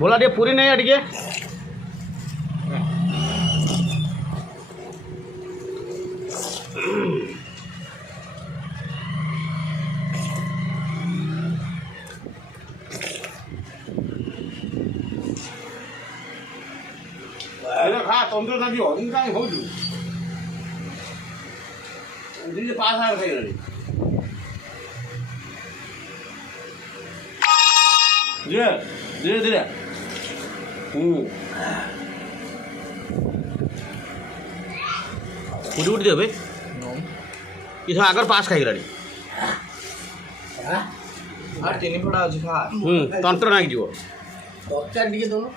भोला टे पूरी नहीं है टे खा तुम तो नहीं हो कहीं हो धीरे पास आ गई धीरे धीरे धीरे उठ उठ दे भाई इस आगर पास खाई गाड़ी আর তিন ফোড়া আছে খা তন্ত্র নাকি যাব তরকার দিকে দোনো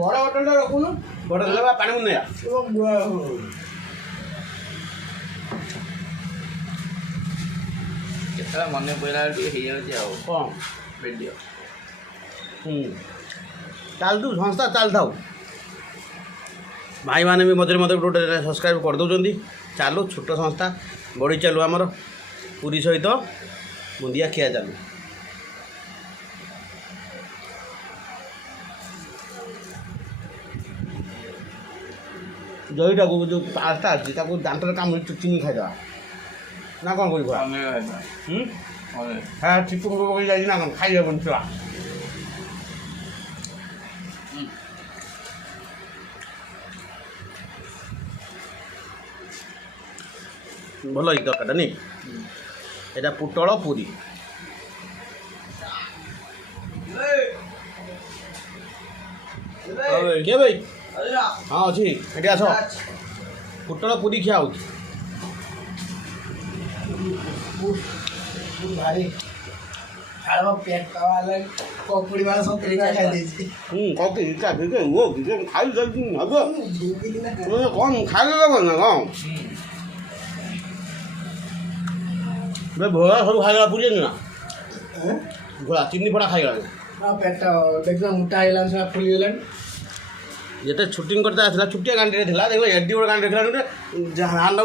বড় হোটেলটা রাখুন বড় দিলে পানি মুন্নে এবং କେତେବେଳେ ମନେ ପଡ଼ିଲା ଟିକେ ହେଇଯାଉଛି ଆଉ କ'ଣ ଭିଡ଼ିଓ ଚାଲୁ ସଂସ୍ଥା ଚାଲିଥାଉ ଭାଇମାନେ ବି ମଝିରେ ମଝିରେ ଗୋଟେ ସବସ୍କ୍ରାଇବ୍ କରିଦେଉଛନ୍ତି ଚାଲୁ ଛୋଟ ସଂସ୍ଥା ବଢ଼ି ଚାଲୁ ଆମର ପୁରୀ ସହିତ ମୁଣ୍ଡିଆ ଖିଆ ଚାଲୁ ଦହିଟାକୁ ଯେଉଁ ପାସ୍ତା ଅଛି ତାକୁ ଦାନ୍ତରେ କାମୁଡ଼ି ଚିନି ଖାଇଦେବା ନା କ'ଣ କରିବ হ্যাঁ চিকুন পকাই যাই না খাই যাবেন চলা ଭଲ ଏଇ ତରକାରୀଟା ନି ଏଇଟା ପୋଟଳ ପୁରୀ କିଏ ଭାଇ ହଁ ଅଛି ଏଠି ଆସ ପୋଟଳ ପୁରୀ ଖିଆ ହେଉଛି ଭାଇ ଖାଇବା ପେଟ ପାୱାର ପକୁଡ଼ି ମାନେ ସବୁ ତିରିକା ଖାଇ ଦେଇଛି କତି ଖାଇ ହବ କ'ଣ ଖାଇଲେ ଦେବ ନା କ'ଣ ଭୋଳା ସବୁ ଖାଇଗଲା ପୁରୀ ନା ଭୋଳା ଚିନି ଫଡ଼ା ଖାଇଗଲାଣି ପେଟ ଦେଖିବା ମୋଟା ହେଇଗଲାଣି ସେଟା ଫୁଲିଗଲାଣି ଯେତେ ସୁଟିଂ କରିତେ ଆସିଲା ଛୁଟିଆ ଗାଣ୍ଡିରେ ଥିଲା ଦେଖିବ ଏଡି ଗୋଟେ ଗାଣ୍ଡିରେ ଥିଲା ଗୋଟେ ହାଣ୍ଡ